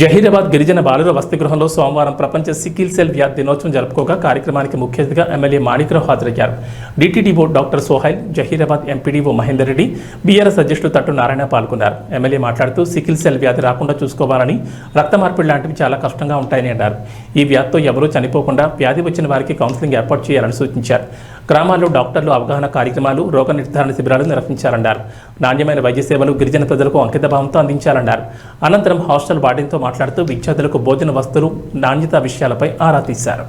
జహీరాబాద్ గిరిజన బాలుర వసతి గృహంలో సోమవారం ప్రపంచ సికిల్ సెల్ వ్యాధి దినోత్సవం జరుపుకోగా కార్యక్రమానికి ముఖ్య అతిథిగా ఎమ్మెల్యే మాణిక్రావు హాజరయ్యారు. DTDO doctor Sohail, Zaheerabad MPDO Mahender Reddy, BRS అధ్యక్షుడు తట్టు నారాయణ పాల్గొన్నారు. ఎమ్మెల్యే మాట్లాడుతూ సికిల్ సెల్ వ్యాధి రాకుండా చూసుకోవాలని, రక్త మార్పిడి లాంటివి చాలా కష్టంగా ఉంటాయని అన్నారు. ఈ వ్యాధితో ఎవరూ చనిపోకుండా వ్యాధి వచ్చిన వారికి కౌన్సిలింగ్ ఏర్పాటు చేయాలని సూచించారు. గ్రామాల్లో డాక్టర్లు అవగాహన కార్యక్రమాలు, రోగ నిర్ధారణ శిబిరాలు నిర్వహించాలన్నారు. నాణ్యమైన వైద్య సేవలు గిరిజన ప్రజలకు అంకితభావంతో అందించాలన్నారు. అనంతరం హాస్టల్ వార్డెన్తో మాట్లాడుతూ విద్యార్థులకు భోజన వస్తువులు, నాణ్యత విషయాలపై ఆరా తీశారు.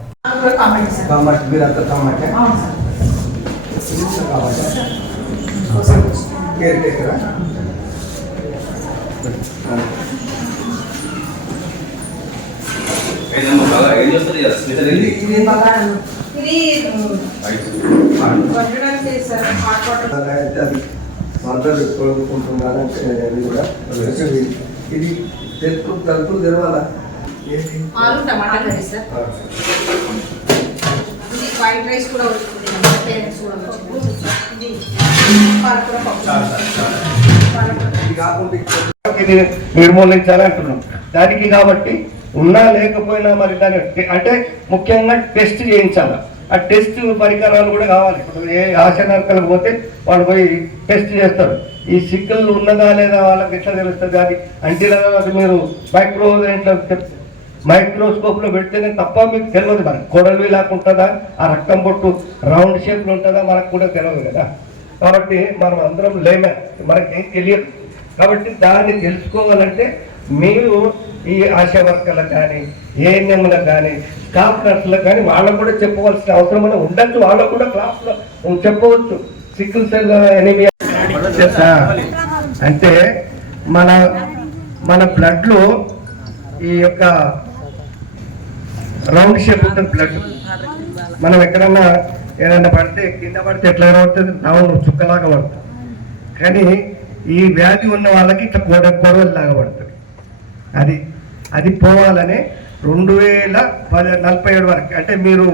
ఇది తలుపులు తెరవాలా? ఆలు టమాటా కర్రీ సార్. ఇది వైట్ రైస్ కూడా వస్తుంది, పేరెంట్స్ కూడా వచ్చింది. ఇది పాలకూర పప్పు. ఇది నిర్మూలించాలంటున్నాం దానికి. కాబట్టి ఉన్నా లేకపోయినా మరి దాన్ని అంటే ముఖ్యంగా టెస్ట్ చేయించాలి. ఆ టెస్ట్ పరికరాలు కూడా కావాలి. ఇప్పుడు ఏ ఆశనార్కలకు పోతే వాళ్ళు పోయి టెస్ట్ చేస్తారు. ఈ సిక్కులు ఉన్నదా లేదా వాళ్ళకి ఎట్లా తెలుస్తుంది? అది అంటే అది మీరు మైక్రోస్కోప్లో పెడితేనే తప్ప మీకు తెలియదు. మనకి కొడలు లాగా ఉంటుందా, ఆ రక్తం బొట్టు రౌండ్ షేప్లో ఉంటుందా మనకు కూడా తెలియదు కదా. కాబట్టి మనం అందరం లేమెన్, మనకేం తెలియదు. కాబట్టి దాన్ని తెలుసుకోవాలంటే మీరు ఈ ఆశా వర్కర్లకు కానీ, ఏఎన్ఎంలకు కానీ, స్టాఫ్ నర్సులకు కానీ వాళ్ళకు కూడా చెప్పవలసిన అవసరం ఉండొచ్చు. వాళ్ళకు కూడా క్లాస్లో చెప్పవచ్చు. సికిల్ సెల్ ఎనీమియా అంటే మన బ్లడ్లో ఈ యొక్క రౌండ్ షేప్ ఉంటుంది బ్లడ్. మనం ఎక్కడన్నా ఏదన్నా పడితే కింద పడితే ఎట్లా పడుతుంది? రౌండ్ చుక్కలాగా పడుతుంది. కానీ ఈ వ్యాధి ఉన్న వాళ్ళకి ఇట్లా గొడవలాగా పడుతుంది. అది పోవాలని 2047 వరకు అంటే మీరు